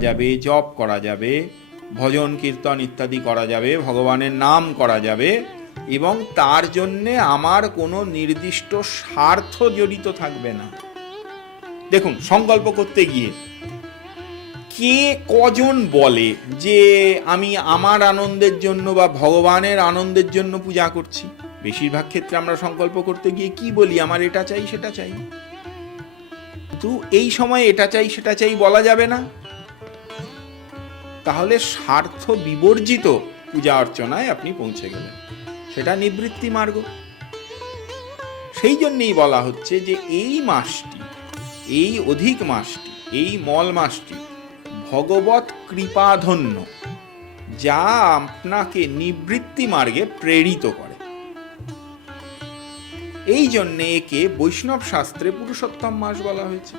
যাবে, জপ করা যাবে, ভজন কীর্তন ইত্যাদি করা যাবে, ভগবানের নাম করা যাবে, এবং তার জন্যে আমার কোনো নির্দিষ্ট স্বার্থ জড়িত থাকবে না। দেখুন, সংকল্প করতে গিয়ে কে কজন বলে যে আমি আমার আনন্দের জন্য বা ভগবানের আনন্দের জন্য পূজা করছি? বেশিরভাগ ক্ষেত্রে আমরা সংকল্প করতে গিয়ে কি বলি? আমার এটা চাই, সেটা চাই। কিন্তু এই সময় এটা চাই সেটা চাই বলা যাবে না। তাহলে স্বার্থ বিবর্জিত পূজা অর্চনায় আপনি পৌঁছে গেলেন, সেটা নিবৃত্তি মার্গ। সেই জন্যই বলা হচ্ছে যে এই মাসটি, এই অধিক মাসটি, এই মল মাসটি ভগবৎ কৃপাধন্য, যা আপনাকে নিবৃত্তি মার্গে প্রেরিত করে। এই জন্যে একে বৈষ্ণব শাস্ত্রে পুরুষোত্তম মাস বলা হয়েছে।